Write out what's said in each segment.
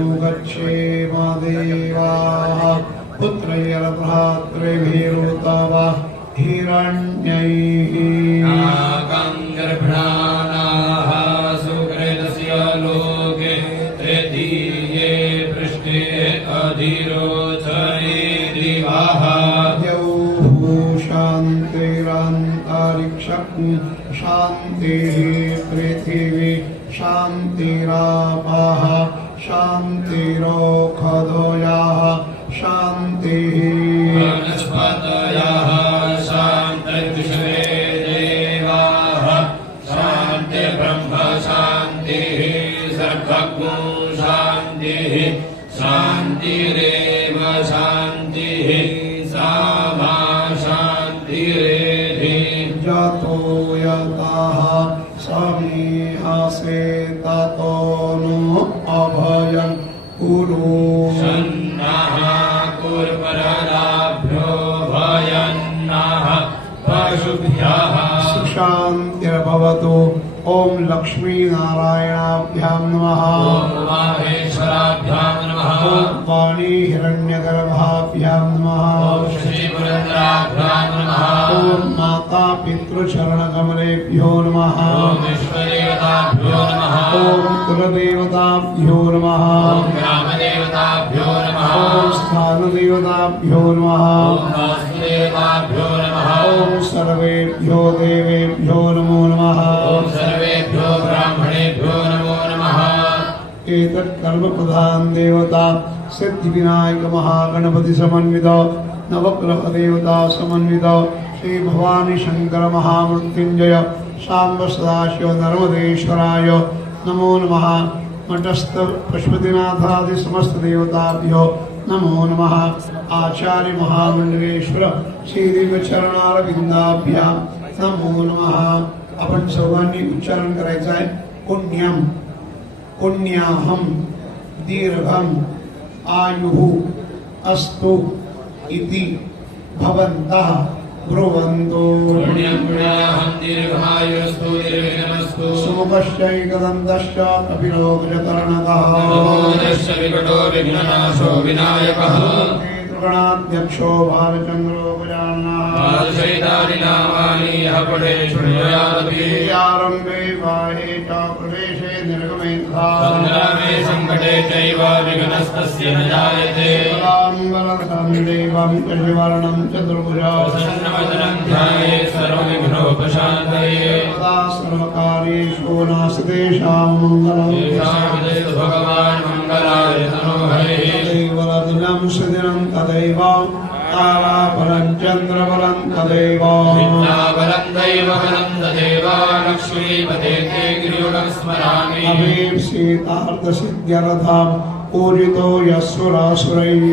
अनुगच्छेम देवाः पुत्रैर्भ्रातृभिरुतव हिरण्यैः नागं गर्भणानाः सुकृतस्य लोके तृतीये पृष्ठे अधिरोचने दिवाः द्यौः शान्तिरन्तरिक्षं शान्तिः पृथिवी शान्तिरापः शान्तिरोषधयः शान्तिः वनस्पतयः शान्तिर्विश्वे देवाः शान्तिर्ब्रह्म शान्तिः सर्वज्ञो शान्तिः शान्तिरेव शान्तिः सा मा शान्तिरेधि यतो यतः समीहसे ततो नो अभयं कुरु सन्नः कुर्वरलाभ्यो भयन्नः पशुभ्यः सुशान्तिर्भवतु। ओम लक्ष्मी नारायणाभ्यां नमः। ॐ माहेश्वराभ्यां नमः। ओम वाणी हिरण्यगर्भाभ्यां नमः। ॐ श्रीपुरन्दराभ्यां नमः। ओम माता पितृचरणकमलेभ्यो नमः। ॐ विश्वदेवताभ्यो नमः। ओम कुलदेवताभ्यो नमः। ॐ ग्रामदेवताभ्यो नमः। ओम स्थानदेवताभ्यो नमः। ॐ वासुदेवताभ्यो नमः। ओम सर्वेभ्यो देवेभ्यो नमो नमः। ॐ सर्वेभ्यो ब्राह्मणेभ्यो नमो नमः। एतत् कर्म प्रधान देवता सिद्धिविनायक महागणपति समन्वित नवग्रह देवता समन्वित श्री भवानी शंकर महामृत्युंजय शांब सदाशिव नर्मदेश्वराय नमो नमः। मठस्थ पशुपतिनाथादि समस्त देवताभ्यो नमो नमः। आचार्य महामंडलेश्वर श्री दिव्य चरणारविंदाभ्यां नमो नमः। आपण सर्वांनी उच्चारण करायचं आहे पुण्यम पुण्याहम दीर्घम आयुः अस्तु इति भवन्तः ब्रुवन्तु। पुण्यं पुण्याहं दीर्घायुस्तु दीर्घनमस्तु। सुमुखश्चैकदन्तश्च कपिलो गजकर्णकः। नमोदश्च विकटो विघ्ननाशो विनायकः। गणाध्यक्षो भालचन्द्रो गजाननः। द्वादशैतानि नामानि यः पठे शृणुयादपि। आरम्भे बाहे च प्रवेशे निर्गमे तथा। सङ्ग्रामे सङ्कटे चैव विघ्नस्तस्य न जायते। वरदं देवं कृष्णवर्णं चतुर्भुजा। प्रसन्नवदनं ध्यायेत् सर्वविघ्नोपशान्तये। सदा सर्वकार्येषु नास्ति तेषां मङ्गलम्। तेषां विदस्तु भगवान् मङ्गलाय तनोहरिः। तदैव दिनं सुदिनं तदैव ताराबलं चन्द्रबलं तदैव। विद्याबलं दैवबलं तदेव। लक्ष्मीपते ते गिरियुगं स्मरामि। अभीप्सितार्थसिद्ध्यर्थं पूजितो यस्सुरासुरैः।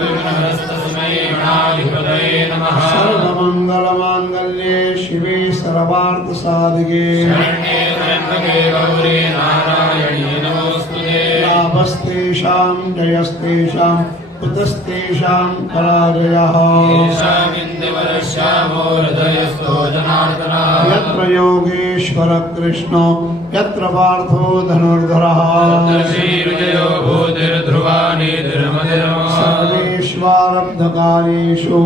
विघ्नहस्तस्मै गणाधिपतये नमः। सर्वमङ्गलमाङ्गल्ये शिवे सर्वार्थसाधिके। शरण्ये त्र्यम्बके गौरी नारायणी नमोऽस्तुते। लाभस्तेषां जयस्तेषां कुतस्तेषां पराजयः। येषामिन्दवरश्यामो हृदयस्थो जनार्दनः। यत्र योगेश्वर कृष्णो यत्र पार्थो धनुर्धरः। तत्र श्रीविजयो भूतिर्ध्रुवा नीतिर्मतिर्मः। सर्वेष्वारब्धकार्येषु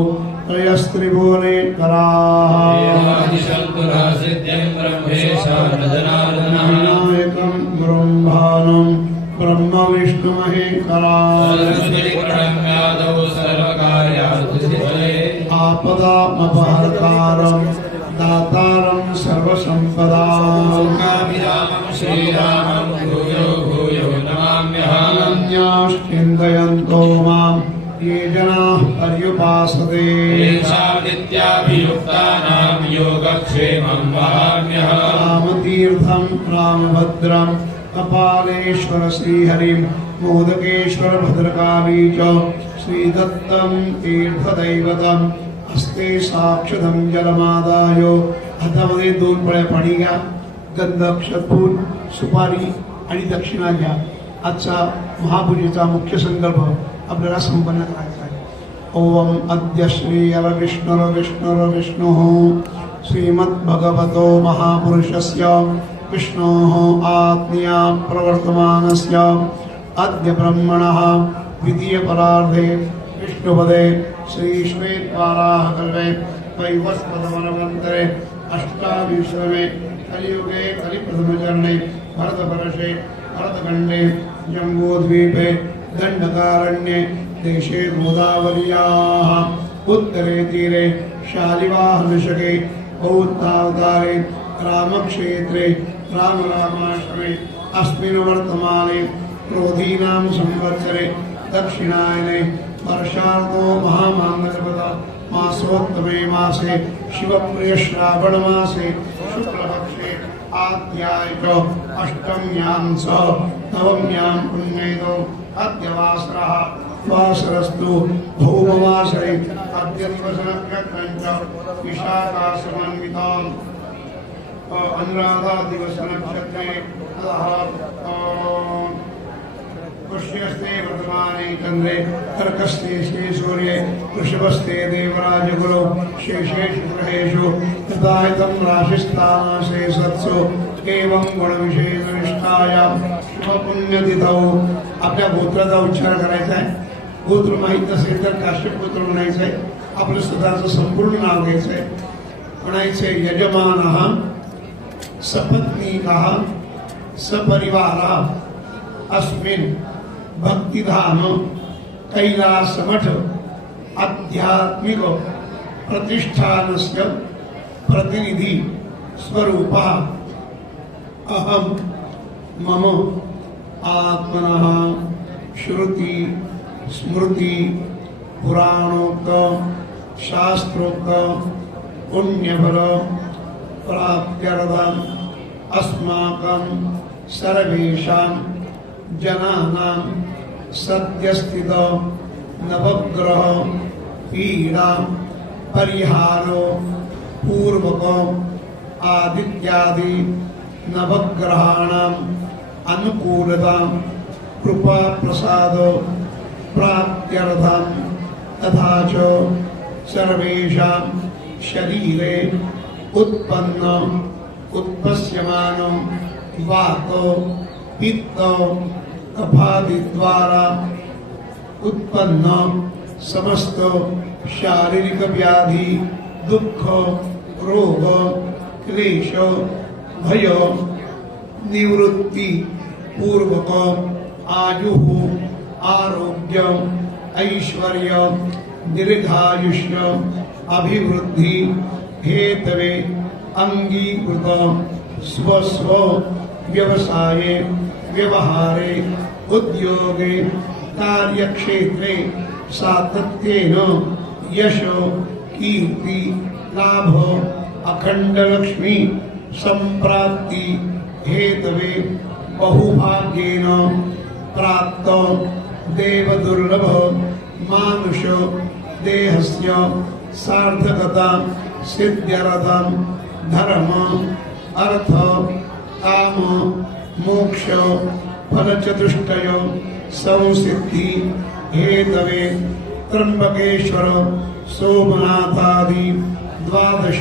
त्रयस्त्रिभुवनेश्वराः। देवादिशङ्कुरः सिद्धिं ब्रह्मेशान जनार्दनः। विनायकं ब्रह्माणं ब्रह्म विष्णुमहेश्वराः। सरस्वतीप्रणम्यादौ सर्वकार्यार्थसिद्धये। आपदामपहर्तारं दातारं सर्वसम्पदां। लोकाभिरामं श्रीरामं भूयो भूयो नमाम्यहम्। अनन्याश्चिन्तयन्तो मां ये जनाः पर्युपासते। तेषामित्याभियुक्तानां योगक्षेमं वहाम्यहम्। रामतीर्थं रामभद्रं कपालेश्वर श्रीहरिं मोदकेश्वर भद्रकाली च श्रीदत्तं तीर्थदैवतम् हस्ते साक्षतं जलमादाय हातामध्ये 2 पळ्या पाणी घ्या. गंध अक्षत फूल सुपारी आणि दक्षिणा घ्या. आजचा महापूजेचा मुख्य संकल्प आपल्याला संपन्न करायचा आहे. ओम अद्य श्री विष्णुः श्रीमद्भगवतो महापुरुषस्य विष्णोः आत्म्या प्रवर्तमानस्य अद्य ब्रह्मणः द्वितीय परार्धे विष्णुपदे श्री श्वेतवाराह कल्पे वैवस्वतमनवन्तरे अष्टाविंशमे कलियुगे कलिप्रथमचरणे भरतवर्षे भरतखण्डे जम्बूद्वीपे दण्डकारण्ये देशे गोदावर्याः उत्तरे तीरे शालिवाहनशके बौद्धावतारे रामक्षेत्रे रामरामाश्रमे अस्मिन् वर्तमाने क्रोधीनां संवत्सरे दक्षिणायने वर्षार्धो महामाङ्गल्यपद मासोत्तमे मासे शिवप्रिय श्रावण मासे शुक्लपक्षे आद्यायिक अष्टम्यां च नवम्यां पुण्यैतो अद्य वासरः वासरस्तु भौमवासरे अद्य दिवसनक्षत्रञ्च विशाखासमन्विताम् अनुराधा दिवसनक्षत्रे ततः पुष्यस्ते वर्तमाने चन्द्रे कर्कस्ते श्री सूर्ये वृषभस्ते देवराज गुरु शेषेषु ग्रहेषु तथाहितं राशिस्थानासे सत्सु एवं गुणविशेषनिष्ठायां शुभपुण्यतिथौ. आपल्या गोत्राचा उच्चार करायचा आहे. गोत्र माहीत नसेल तर काश्यप गोत्र म्हणायचं आहे. आपलं स्वतःचं संपूर्ण नाव घ्यायचं आहे. म्हणायचे यजमानः सपत्नीकः सपरिवारः अस्मिन् भक्तिधाम कैलासमठ आध्यात्मिक प्रतिष्ठानस्य प्रतिनिधि स्वरूपः अहं मम आत्मनः श्रुति स्मृति पुराणोक्त शास्त्रोक्त पुण्यफल प्राप्त्यर्थम् अस्माकं सर्वेषां जनानां सद्यस्थित नवग्रह पीडा परिहारो पूर्वक आदित्यादि नवग्रहाणां अनुकूलता कृपा प्रसाद प्राप्त्यर्थं तथा च सर्वेषां शरीरे उत्पन्न उत्पस्यमान वात पित्त कफादि द्वारा उत्पन्न समस्त शारीरिक व्याधि दुख रोग क्लेश भय निवृत्ति पूर्वक आयु आरोग्य ऐश्वर्य दीर्घायुष्य अभिवृद्धि हेतवे अंगीकृत स्वस्व व्यवसाये व्यवहारे उद्योगे कार्यक्षेत्रे सातत्येन यश कीर्ति लाभ अखंड लक्ष्मी संप्राप्ति हेतवे बहुभाग्येन प्राप्त देवदुर्लभ मानुष देहस्य सार्थकता सिद्ध्यर्थं धर्म अर्थ काम मोक्ष फलचतुष्टय संसिद्धि हेतवे त्र्यंबकेश्वर सोमनाथादि 12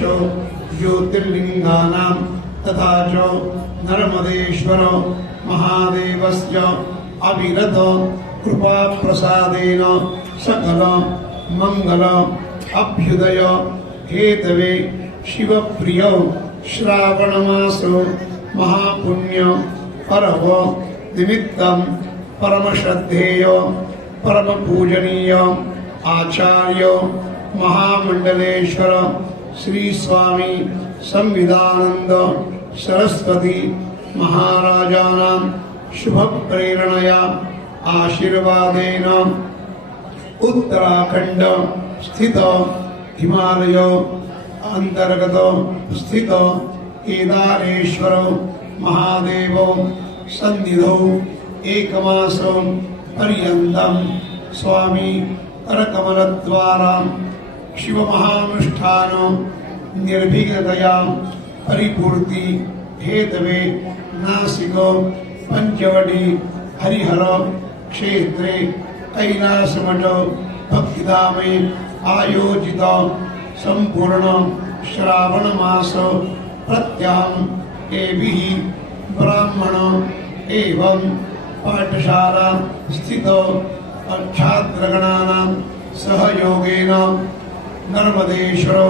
ज्योतिर्लिंगानां तथा च नर्मदेश्वर महादेवस्य अविरत कृपा प्रसादेन सकल मंगल अभ्युदय हेतवे शिवप्रिय श्रावण मास महापुण्य पर्व निमित्तं परम श्रद्धेय परम पूजनीय आचार्य महामंडलेश्वर श्री स्वामी संविदानंद सरस्वती महाराजानां शुभ प्रेरणया आशीर्वादेन उत्तराखंड स्थित हिमालय अंतर्गत स्थित केदारेश्वर महादेव सन्निधौ एकमास पर्यन्तं स्वामी करकमलद्वारा शिव महानुष्ठान निर्विघ्नतया परिपूर्ति हेतवे नासिक पंचवटी हरिहर क्षेत्रे कैलासमठ भक्तिधामे आयोजित संपूर्ण श्रावण मास प्रत्याम एभिः ब्राह्मण एवं पाठशाला स्थितो छात्रगणानां सहयोगेन नर्मदेश्वरो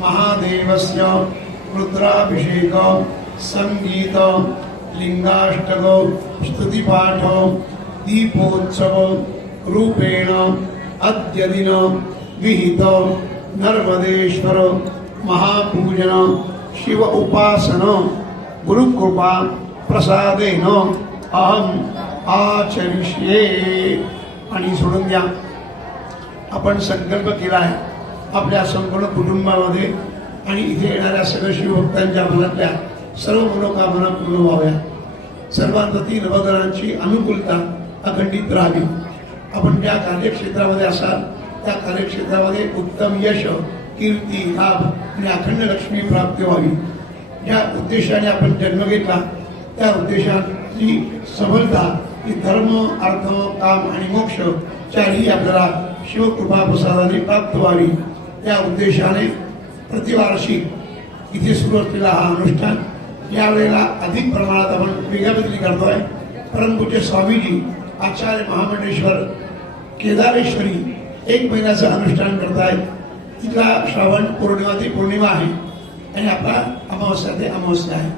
महादेवस्य रुद्राभिषेक संगीत लिंगाष्टक स्तुतिपाठ दीपोत्सव रूपेण अद्य दिन विहित नर्मदेश्वर महापूजन शिव उपासन गुरुकृपा प्रसादेन अहम आचरिष्ये. आणि सोडून द्या. आपण संकल्प केला आहे आपल्या संपूर्ण कुटुंबामध्ये आणि इथे येणाऱ्या सगळ्या शिवभक्तांच्या मनातल्या सर्व मनोकामना पूर्ण व्हाव्या. सर्वांप्रती नवग्रहांची अनुकूलता अखंडित राहावी. आपण ज्या कार्यक्षेत्रामध्ये असाल त्या कार्यक्षेत्रामध्ये उत्तम यश कीर्ती लाभ आणि अखंड लक्ष्मी प्राप्ती व्हावी. ज्या उद्देशाने आपण जन्म घेतला त्या उद्देशाची सफलता ही धर्म अर्थ काम आणि मोक्ष चारही आपल्याला शिवकृपा प्रसादाने प्राप्त व्हावी. त्या उद्देशाने प्रतिवार्षिक इथे सुरू असलेला हा अनुष्ठान यावेळेला अधिक प्रमाणात आपण वेगळ्या पद्धतीने करतोय. परमपूज्य स्वामीजी आचार्य महामंडळेश्वर केदारेश्वरी 1 महिन्याचं अनुष्ठान करतायत. तिथला श्रावण पौर्णिमा ती पौर्णिमा आहे आणि आपला अमावस्या ते अमावस्या आहे.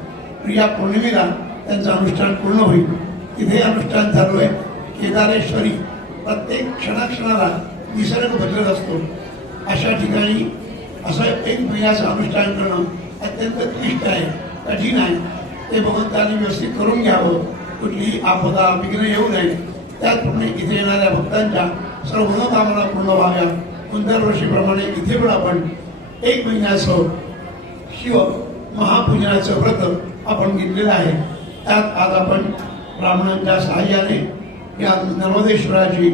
आणि या पौर्णिमेला त्यांचं अनुष्ठान पूर्ण होईल. तिथे अनुष्ठान चालू आहे. केदारेश्वरी प्रत्येक क्षणाक्षणाला निसर्ग बदलत असतो. अशा ठिकाणी असं 1 महिन्याचं अनुष्ठान करणं अत्यंत क्लिष्ट आहे, कठीण आहे. ते भगवंतांनी व्यवस्थित करून घ्यावं. कुठलीही आपदा विघ्न येऊ नये. त्याचप्रमाणे इथे येणाऱ्या भक्तांच्या सर्व मनोकामना पूर्ण व्हाव्या. दरवर्षीप्रमाणे इथे पण आपण 1 महिन्याचं शिव महापूजनाचं व्रत आपण घेतलेलं आहे. त्यात आज आपण ब्राह्मणांच्या सहाय्याने या नर्मदेश्वराची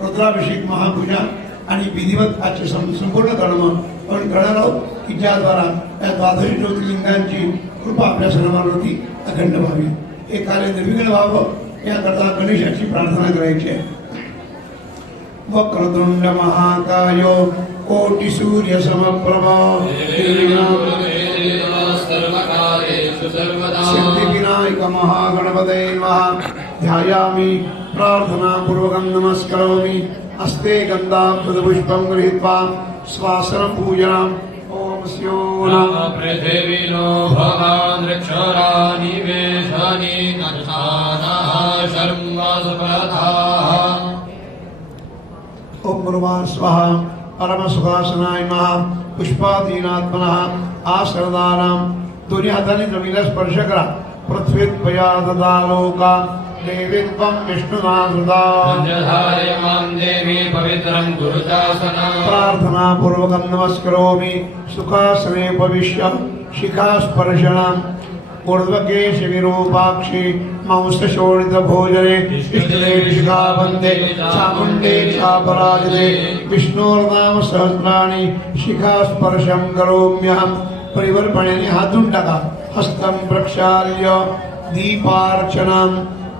रुद्राभिषेक महापूजा आणि विधिवत आजचे संपूर्ण कर्म आपण करणार आहोत की ज्याद्वारा या द्वादश ज्योतिर्लिंगांची कृपा आपल्या सर्वांवरती अखंड व्हावी. हे कार्य निर्विघ्न व्हावं याकरता गणेशाची प्रार्थना करायची आहे. वक्रतुंड महाकाय कोटि सूर्य समप्रभ सिद्धिविनायक महागणपते नमः. ध्यायामि प्रार्थना पूर्वकं नमस्करोमि. हस्ते गन्धाक्षतपुष्पं गृहीत्वा स्वासनं पूजनम्. ओम स्यो नमः. पृथिवीनो भवान् रक्षराणि वेशानि नरसानाः शर्मसुप्रथाः. ओम गुरुवार स्वाहा. परम सुखासनाय नमः. पुष्पादीनात्मनः आश्रदानां दोन्ही हाताने जमिनीला स्पर्श करा. पृथ्वीत पयाददालोका देवीत्वं विष्णुना हृदा. पंचधारयमां देवी पवित्रं गुरुशासनं. प्रार्थना पूर्वकं नमस्करोमि. सुखासने उपविश्य शिखास्पर्शनम्. ऊर्ध्वकेश विरूपाक्षि मांसशोणित भोजने इष्टदे शिखाबन्धे चामुण्डे चापराजिते विष्णोर्नाम सहस्राणि शिखास्पर्शं करोम्यहम्. परिवर्पणेने हातून टाका. हस्तं प्रक्षाल्य दीपार्चनम्.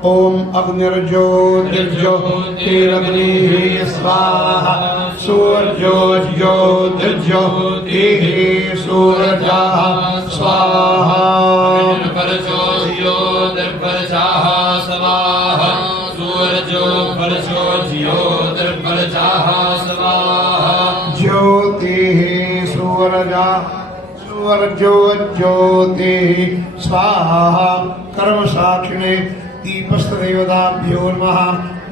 ओम अग्निर्ज्योतिर्ज्योतिरग्निः स्वाहा. सूर्योज्योतिर्ज्योतिः सूरजः स्वाहा. ज्योतिर्परचाः स्वाहा. सूर्यो परशो ज्योतिर्परचाः स्वाहा. ज्योतिः सूरजा सूर्योज्योतिः स्वाहा. कर्म साक्षिणे दीपस्तदेवताभ्यो नमः.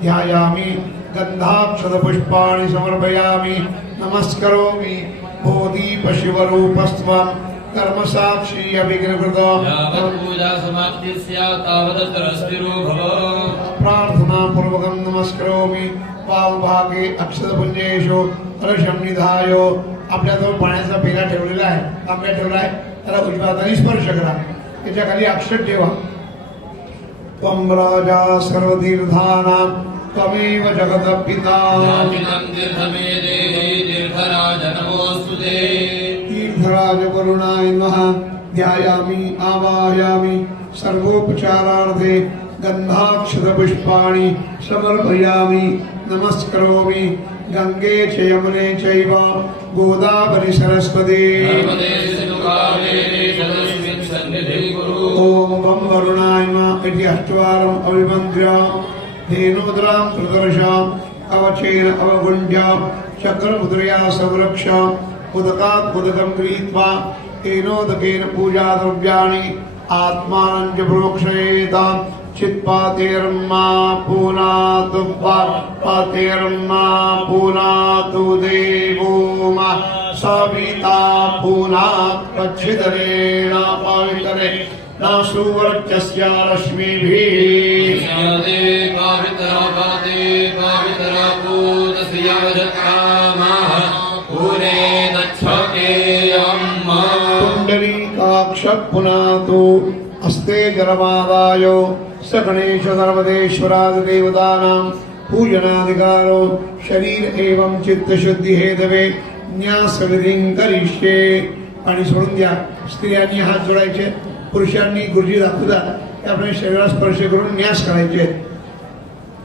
ध्यायामि गन्धाक्षतपुष्पाणि समर्पयामि. नमस्करोमि. भो दीपशिवरूपस्त्वं कर्मसाक्षी अभिघ्नकृत. यावत् पूजा समाप्ति स्यात् तावत् तरस्थिरो भव. प्रार्थना पूर्वकं नमस्करोमि. पावभागे अक्षतपुंजेषु कलशं निधाय. आपल्याजवळ पाण्याचा पेला ठेवलेला आहे, तांब्या ठेवला आहे, त्याला उजव्या हाताने स्पर्श करा. त्याच्या खाली अक्षर ठेवा. त्वं राजा सर्वतीर्थानां त्वमेव जगतपिता. तीर्थराज नमोऽस्तुते. तीर्थराज करुणाय नमः. ध्यायामि आवाहयामि. सर्वोपचारार्थे गन्धाक्षतपुष्पाणि समर्पयामि. नमस्करोमि. गंगे च यमुने चैव गोदावरी सरस्वती. ओम गं वरुणाय नमः. इति अष्टवारम् अभिमन्त्र्य धेनुमुद्रां प्रदर्श कवचेन अवगुण्य चक्रमुद्रया संरक्ष उदकात् उदकं गृहीत्वा तेनोदकेन पूजाद्रव्याणि आत्मानं च प्रोक्षयेत चित्पातेर्मा पूनातु पातेर्मा पूनातु देवो मा सविता पूनात् पच्छिदरेण पवितरे न सुवर्चस्य रश्मिभिः पुण्डरीकाक्ष पुनातु अस्ते जलमादाय स गणेश सर्वदेश्वरादिदेवतानां पूजनाधिकारो शरीर एवं चित्तशुद्धि हेतवे न्यासविधिं करिष्ये. आणि सोडून द्या. स्त्रियांनी हात जोडायचे, पुरुषांनी गुरुजी दाखवतात ते आपल्या शरीराला स्पर्श करून न्यास करायचे.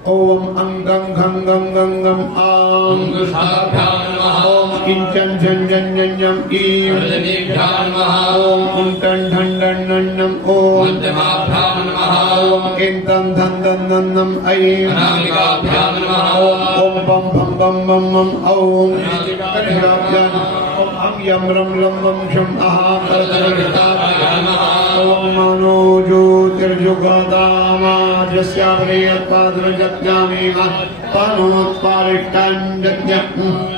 ओम अंगं घं गं गं गं आं ओम किंचन झं झं झं झं ईं ओम उंटन ढं ढं ढं ढं ओम ओम एंतं धं धं धं धं ऐं ओम बम भम बम बम बम ओम हम यम रम लम वम शम अहां ओम मनो ज्योतिर्जुगदामाजस्यावरेयत्पाद्रजत्यामे पानोत्पारिष्टान् जज्ञः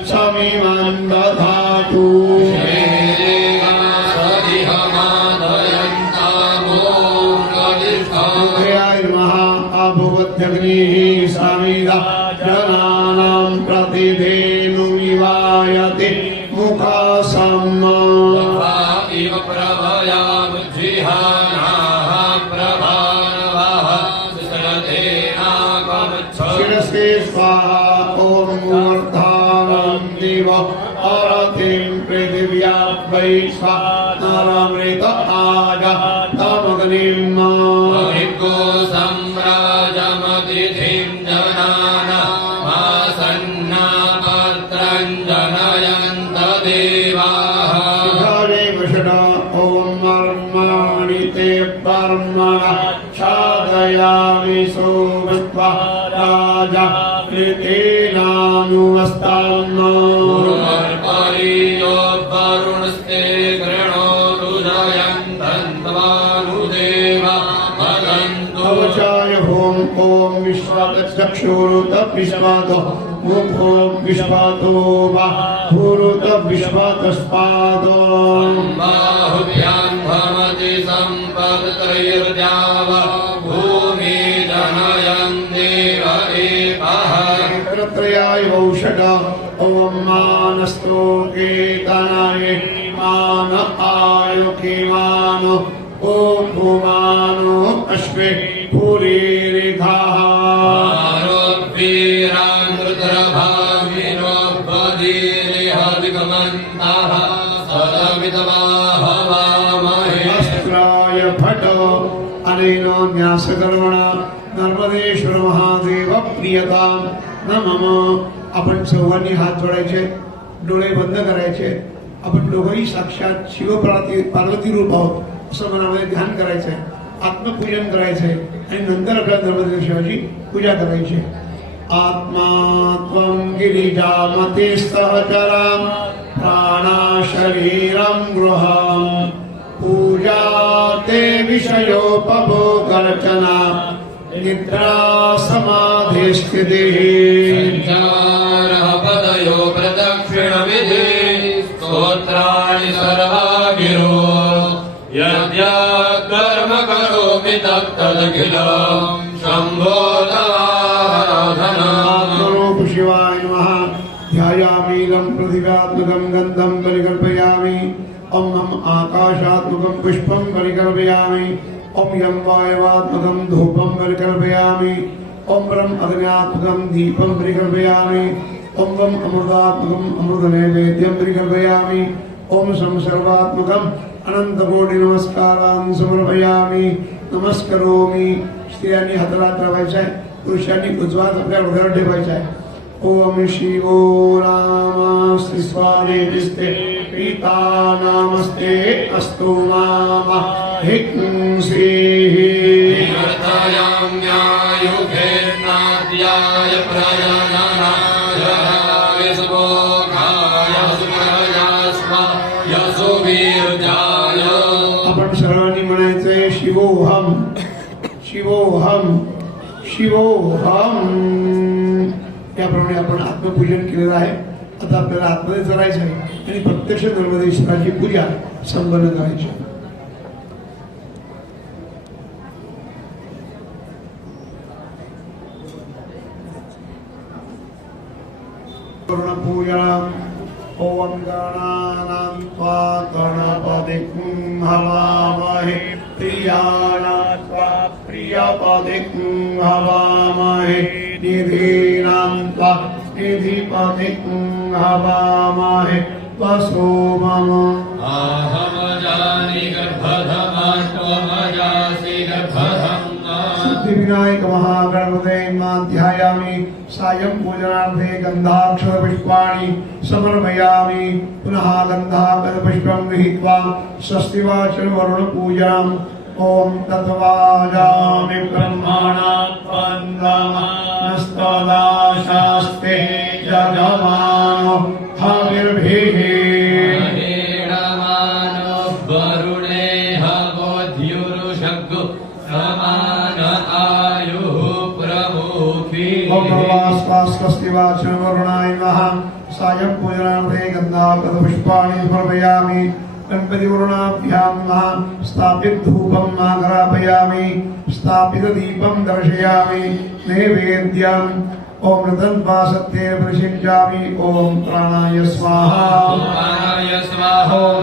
समीमान् दधातु. अभुवत्यग्निः समिदा जनानां प्रतिधेनुमिवायते मुखासम् शिरसे स्वाहा ओम मूर्धानं दिव आरतिं पृथिव्या वै स्वाहामृत आजा तमग्निं ो सम्राजमतिथिं जनाना आसन्नापत्रं जनयन्त देवाः. ओम मर्माणि ते पर्मणः छादयामि सोमत्वा राजा कृतेनानुवस्तान् वरुणस्ते गृणोतु जयन्तन्त्वानुदेवा भगन्तु. अवचाय होम ओम विश्वाचक्षुरुत विश्वातो मुखो विश्वातो बाहुरुत विश्वातस्पादो बाहुभ्यां भवति सम्पत्त्रयर्जाव भूमि जनयन् देव एवः. नेत्रत्रयाय औषध ओम मानस्तोके तनये मान आयुकिमानो ओम भूमानो अश्वे पुरीरिधाः. आरोग्येरान्द्रभाविनोपदीरिहदिगमन्तः सदमितवाहवामहे. अस्त्राय भट अनेन न्यासकर्मणा नर्मदेश्वर महादेव प्रियतां नमः. आपण सर्वांनी हात जोडायचे, डोळे बंद करायचे. आपण दोघंही साक्षात पार्वती रूप आहोत असं मनामध्ये ध्यान करायचंय, आत्मपूजन करायचंय आणि नंतर आपल्या नर्मदेश्वराची पूजा करायची. आत्मा त्वं गिरिजामते सहचरां प्राणा शरीरं गृहं पूजा ते विषयोपभोगर्चना निद्रा समाधि स्थितिः. पदयो प्रदक्षिणविधि स्तोत्राणि सर्वा गिरो यद्यत्कर्म करोमि तत्तदखिलं शम्भो तवाराधना. आत्मरूप शिवाय नमः. ध्यायामीलं पृथिव्यात्मकं गन्धं परिकल्पयामि. ओम हम आकाशात्मकं पुष्पं परिकल्पयामि. ओम यं वायवात्मकं धूपं परिकल्पयामि. ओम ब्रह्म अग्न्यात्मकं दीपं परिकल्पयामि. ओम वम अमृतात्मकं अमृतनैवेद्यं परिकल्पयामि. ओम संसर्वात्मकं अनंतकोटि नमस्कारान् समर्पयामि. नमस्करोमि. स्त्रियांनी हाताला ठेवायचा आहे, पुरुषांनी उजवा हात आपल्या हृदयावर ठेवायचा आहे. ओम शिवो रामस्ति स्वादेविस्ते पिता नमस्ते अस्तु माम हिंसीः. काम्यायुधेर्नाद्याय प्रजननाय सुभोगाय सुप्रजास्वाय सुवीर्याय. आपण सर्वांनी म्हणायचंय शिवोहम शिवोहम शिवोहम. याप्रमाणे आपण आत्मपूजन केलेलं आहे. आता आपल्याला आतमध्ये करायचं आहे आणि प्रत्यक्ष नर्मदेश्वराची पूजा संपन्न करायची. पूजा ओम गणानां त्वा गणपतिं हवामहे प्रियाणां त्वा प्रियपतिं हवामहे निधीनां त्वा निधिपतिं हवामहे वसोमम. अहमजानि गर्भधमाष्टमजासि गर्भधम्. सिद्धिविनायक महागणपते ध्यायामि. सायं पूजनार्थे गन्धाक्षर पुष्पाणि समर्पयामि. पुनः गन्धाक्षरपुष्पं गृहीत्वा स्वस्तिवाचन वरुण पूजाम्. ओम तत्वाजामि ब्रह्मणात् वन्दमानस्तदाशास्ते जगमानो हविर्भिः. स्वस्ति वाचन वरुणाय नमः. सायं पूजनार्थे गन्धाक्षरपुष्पाणि समर्पयामि. गणपति वरुणाभ्यां नमः. स्थापित धूपं आघ्रापयामि. स्थापित दीपं दर्शयामि. नैवेद्यम् ओम नृतन्वा सत्तेन परिषिञ्चामि. ओम प्राणाय स्वाहा. ओम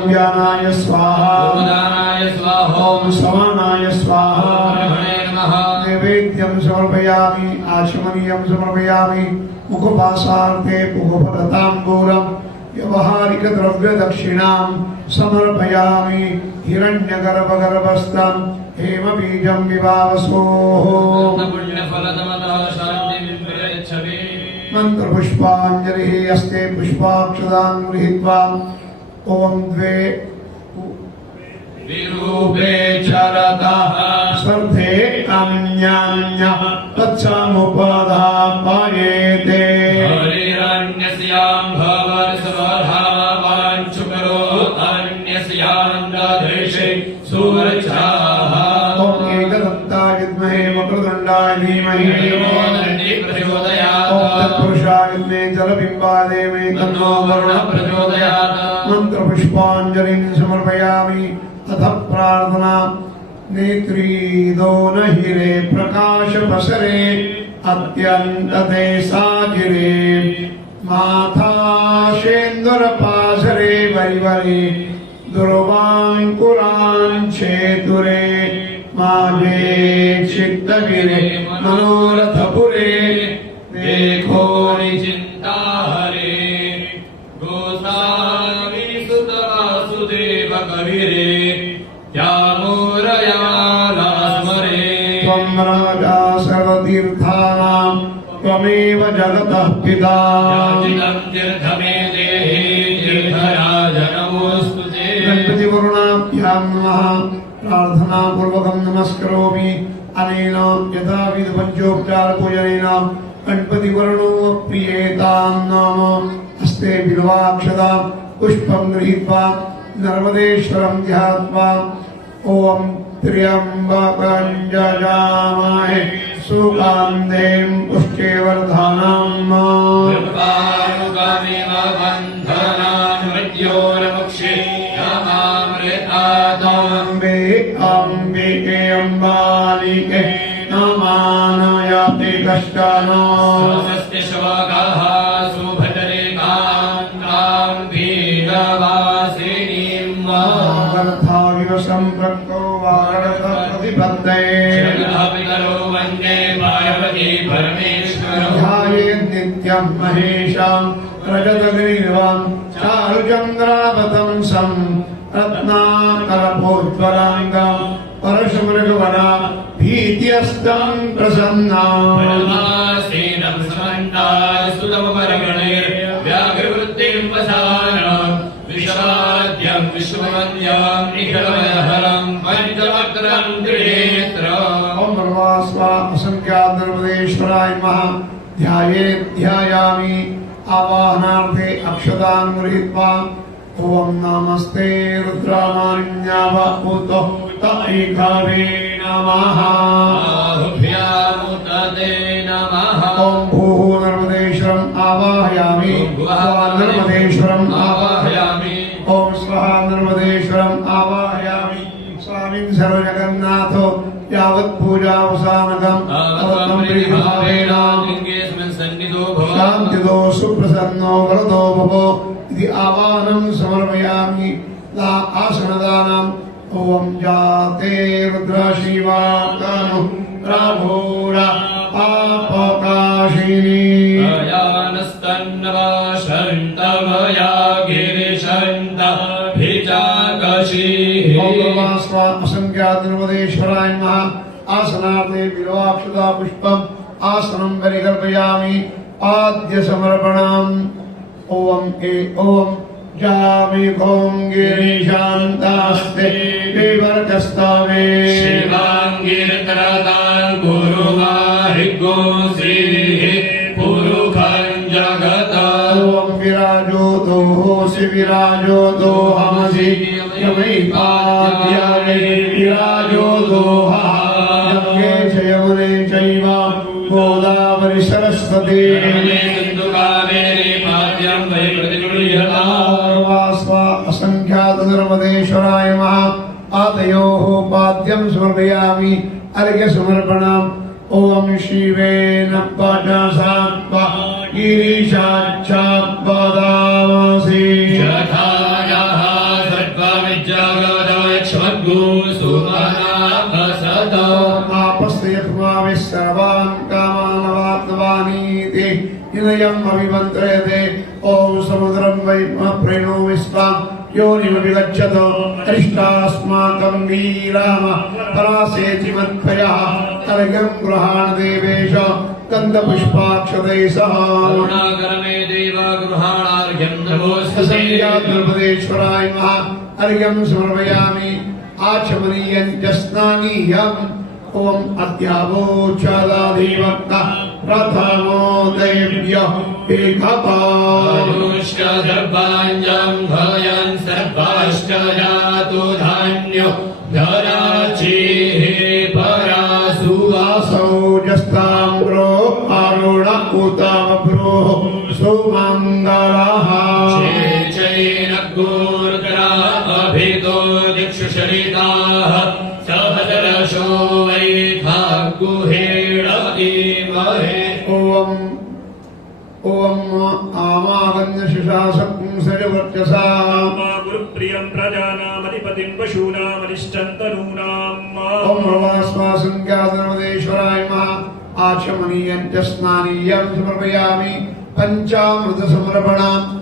व्यानाय स्वाहा. ओम समानाय स्वाहा. नैवेद्यं समर्पयामि. आचमनीयं समर्पयामि. मुखपाशार्थे मुखपदताम्बूलम् व्यवहारिक द्रव्य दक्षिणां समर्पयामि. हिरण्यगर्भगर्भस्थं हेम बीजं विभावसोः. मंत्र पुष्पांजलि अस्ते पुष्पाक्षदां गृहीत्वा ओम द्वे विरूपे चरतः सर्वे काम्यान्यः तत्समुपधापयेते. हरिरन्यस्यां भवस्वधावाञ्चुकरो अन्यस्यां दधेशे सूरजाः. ओम एकदन्ताय विद्महे वक्रतुण्डाय धीमहि प्रचोदयात्. ओम तत्पुरुषाय विद्महे जलबिम्बाय तन्नो वरुणः प्रचोदयात्. मंत्र पुष्पांजलिं समर्पयामि. अथ प्रार्थना. नेत्री दोन हिरे प्रकाश पसरे अत्यंत सागिरे. माथा शेंदुर पासरे वरिवरे दुर्वांकुरांचेतुरे. माझे चित्तगिरे मनोरथपुरे देखो चिंता हरे. गोसावी सुत वासुदेव कविरे त्यामोरयाला स्मरे. त्वं राजा सर्वतीर्थानां त्वमेव जगतः पिता. याचितं तीर्थमे देहि तीर्थराज नमोऽस्तुते. गणपति वरुणाभ्यां नमः. प्रार्थना पूर्वकं नमस्करोमि. अनेन यथाविध पंचोपचार पूजनेन गणपति वरुणो प्रियेतां नाम. हस्ते बिल्वाक्षदा पुष्पं गृहीत्वा नर्मदेश्वरं ध्यात्वा ओम त्र्यंबकं यजामहे सुगन्धिं पुष्टिवर्धनम्. कृपानुगमिव बन्धनान् मृत्योर्मुक्षे नमामृतात्. अम्बे अम्बिके अम्बालिके नमानयति कश्चन. स्वस्ति श्वगाः सुभद्रे कान्तां वीरवासिनीम्. वागर्थाविव सम्पृक्तो वागर्थप्रतिपत्तये. जगदपितरो वन्दे पार्वती परमेश्वरौ. ध्यायेत् नित्यं महेशं रजतगिरिर्वां चारुचन्द्रावतंसं रत्नाकरपोज्ज्वलाङ्गं परशुमृगवना भीत्यस्तं प्रसन्नाम्. परमासीनं समन्तात् सुतमपरगणैर्व्याघ्रवृत्तिं वसान. विश्वाद्यं विश्ववन्द्यं निखिलमयहरं पञ्चवक्त्रं त्रिनेत्रम्. ओम सर्वास्वा असंख्याधर्मदेश्वराय नमः ध्यायामि आवाहनार्थे अक्षतान् गृहीत्वा ओम नमस्ते रुद्रमान्यावभूतो तैकावे नमः आहुभ्यामुतते नमः ओम भूः नर्मदेश्वरम् आवाहयामि नर्मदेश्वरम् आवाहयामि ओम स्वाहा नर्मदेश्वरम् आवाहयामि स्वामिन् सर्वजगन्नाथो यावत् पूजावसानकम् अवतं प्रीतिभावेन शान्तिदो सुप्रसन्नो वरदो भवो इति आवाहनं समर्पयामि ला आसनदानम् ओम जाते रुद्रशिवाकानु राभोरा पापकाशिनी अयानस्तन्नवा शन्तमया गिरिशन्तभिजाकशीः ओमस्वा असंख्याधर्मदेश्वराय नमः आसनार्थे विलोक्षता पुष्पम् आसनं परिकल्पयामि आद्य समर्पणम् ओम जामि गों गिरिशान्तास्ते विवर्गस्तावे शिवाङ्गिरतरतान् गुरुवारिगो श्रीः पुरुखं जगत ओम विराजो दोहोसि विराजो दोहमसि यमै पाद्यामे विराजो दोहा यज्ञे च यमुने चैव गोदावरि सरस्वती असंख्यातधर्मदेश्वराय नमः आदयोः पाद्यं समर्पयामि अर्घ्य समर्पणम् ओम शिवेन पचसात्वा गिरीशाच्छात्पदामसि जठायाः सर्वविद्यागतयक्ष्मद्गुसुमनाभसत आपस्तयत्माविः सर्वान् कामानवाप्तवानीति निलयम् अभिमन्त्रयते ओम समुद्रं वै प्रेणो विश्वाम् योनिमपि गच्छतो अरिष्टास्माकं वीराम परासेति मत्पयः अर्घ्यं गृहाण देवेश गन्धपुष्पाक्षतैः सह करुणाकरमे देव गृहाणार्घ्यं नमोऽस्तुते संज्ञाधर्मदेश्वराय नमः अर्घ्यं समर्पयामि आचमनीयं च स्नानीयम् ओम अद्यावोचादाधिवक्तः प्रथमोदयभ्यः एकपाद सर्वाञ्जं भयन् सर्वाश्च जातु धान्यो धराचिः परासु वासौ जस्ताम्रो अरुण उतमप्रो सुमङ्गलः चैनगोर्द्रा अभितो दिक्षु शरिताः सहस्रशो वैथा गुहेण इमहे ओम आमागन्य शिशासकं सरिवर्चसा गुरुप्रियं प्रजानामधिपतिं पशूनामरिष्टन्तनूनाम् ओम रवास्वा संज्ञाधर्मदेश्वराय नमः आचमनीयं च स्नानीयं समर्पयामि पंचामृत समर्पणम्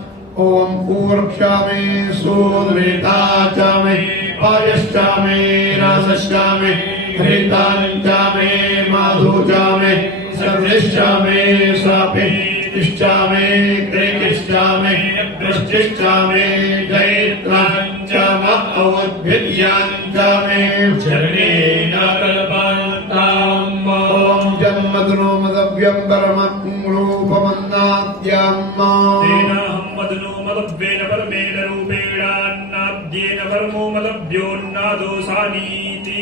ओम ऊर्क्षामे सूद्रेताचामे पायश्चामे रासश्चामे हरिताञ्चामे माधुचामे सर्वेश्चामे सापे इष्टामे क्रेकिष्टामे वृष्टिष्टामे जैत्राञ्चाम अवद्भिद्याञ्चामे चरणेन कल्पन्ताम् ओम जन्मदनो मदव्यं परमं रूपमन्नाद्यम् तेनाहं मदनो मदव्येन परमेण रूपेणान्नाद्येन परमो मदव्योन्नादोऽसानीति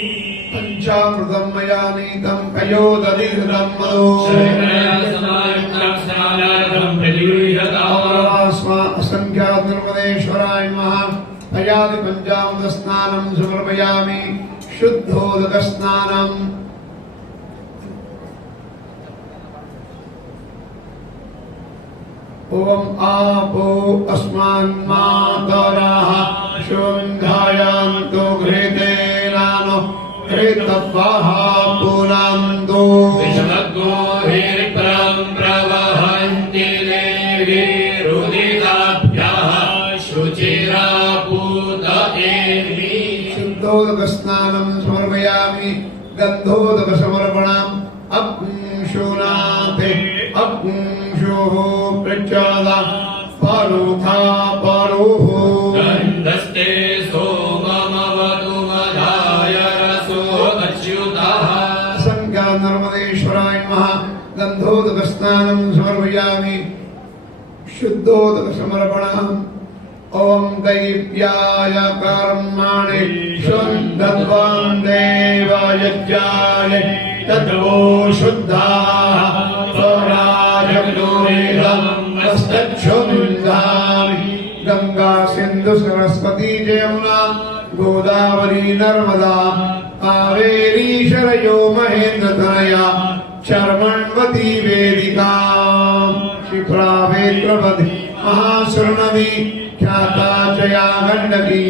पंचामृतं मया नीतं कयोदधिकृतं मधु स्वा असंख्याधर्मदेश्वराय नमः अयादि पंचामृत स्नानं समर्पयामि शुद्धोदक स्नानम् ओम आपो अस्मान् मातरः शुन्धायान्तु घृतेनानो घृतत्वः पुनन्दो विषमग्गो हिर्प्रं प्रवहन्ति देवी रुदिताभ्यः शुचिरापूत एवि शुद्धोदक स्नानं समर्पयामि गन्धोदक समर्पणम् अग्निशूनाते अग्निशोः प्रचाला पारुथा पारुः गन्धस्ते सोममवतु मधाय रसो अच्युतः स्नानं समर्पयामि शुद्धोदक समर्पणम् ओम दैव्याय कर्माणि शुद्धत्वं देवयज्ञाय तद्वो शुद्धाः स्वराजग्नोरेदं मस्तच्छुद्धामि गंगा सिंधु सरस्वती जयमुना गोदावरी नर्मदा कावेरी शरयो महेन्द्रतनया चर्मण्वती वेदिका क्षिप्रा वेत्रवती महासुरनदी ख्याता जया गंडकी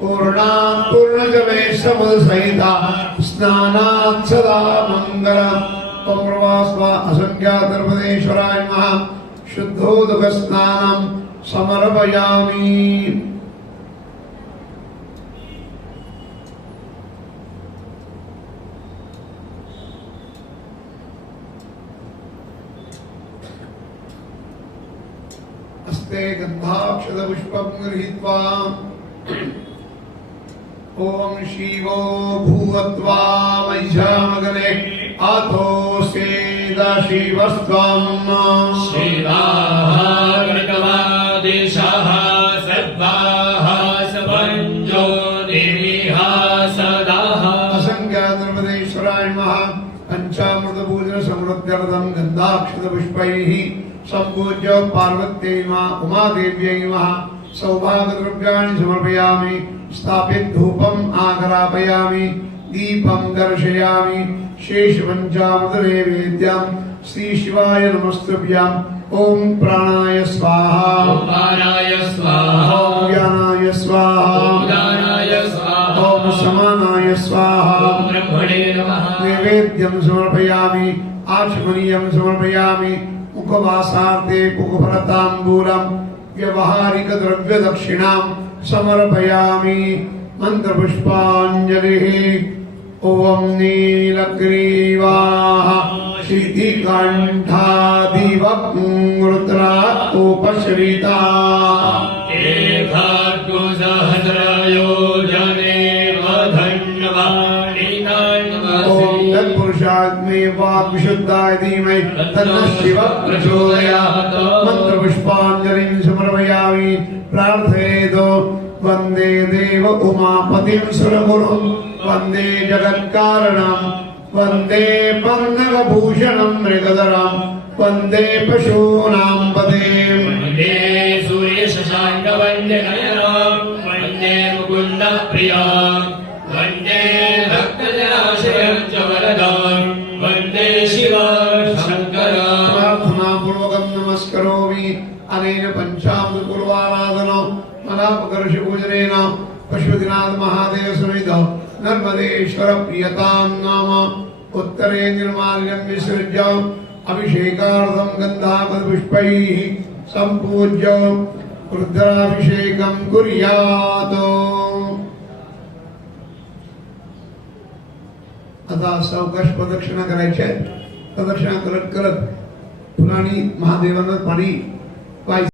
पूर्णात् पूर्णजमे समुद्रसहिता स्नानात् सदा मंगलम् ओम प्रवास्वा असंख्यातर्पदेश्वराय नमः शुद्धोदक स्नानं समर्पयामि हस्ते गन्धाक्षतपुष्पं गृहीत्वा ओम शिवो भूत्वा मह्यमग्ने अथो सेदशिवस्त्वं शिवाः कृतवादिशाः सर्वाः सपञ्चो देवीः सदाः असंख्यातर्पदेश्वराय नमः पंचामृत पूजन समृद्ध्यर्थं गन्धाक्षतपुष्पैः सम्पूज्य पार्वत्यै नमः उमादेव्यै नमः सौभाग्यद्रव्याणि समर्पयामि स्थापित धूपम् आघ्रापयामि दीपं दर्शयामि शेषपञ्चामृत नैवेद्यं श्री शिवाय नमस्तुभ्यम् ओम प्राणाय स्वाहा ॐ प्राणाय स्वाहा ओम ज्ञानाय स्वाहा ॐ दानाय स्वाहा ओम समानाय स्वाहा ॐ ब्रह्मणे नमः नैवेद्यं समर्पयामि आचमनीयं समर्पयामि मुखवासार्थे मुखफलताम्बूलं व्यवहारिक द्रव्य दक्षिणां समर्पयामि मंत्रपुष्पाञ्जलिः ओम नीलग्रीवाः सिद्धिकण्ठादिवक्रुद्रा उपश्रिता एकाग्रसहस्रयोजने ओम तत्पुरुषात्मे वाक्विशुद्धाय धीमहि तन्नः शिवः प्रचोदयात् मंत्रपुष्पाञ्जलिं समर्पयामि प्रार्थयेतो वन्दे देव उमापतिं सुरगुरुं वन्दे जगत्कारणं वन्दे पन्नगभूषणं मृगधरं वन्दे पशूनां पतिं वन्दे सूर्यशशाङ्कवन्द्यनयनां वन्दे मुकुन्दप्रियां वन्दे भक्तजनाशयं च वरदां वन्दे शिवशङ्करां प्रार्थनापूर्वकं नमस्करोमि अनेन पञ्चामृत पूर्वाराधनं मनापकर्षपूजनेन पशुपतिनाथ महादेव समेत नर्मदेश्वर प्रियतां नाम उत्तरे निर्माल्यं विसृज्य अभिषेकार्थं गन्धापदपुष्पैः सम्पूज्य रुद्राभिषेकं कुर्यात् आता सावकाश प्रदक्षिणा करायच्या आहेत प्रदक्षिणा करत करत पुन्हा महादेवांना पाणी पाहिजे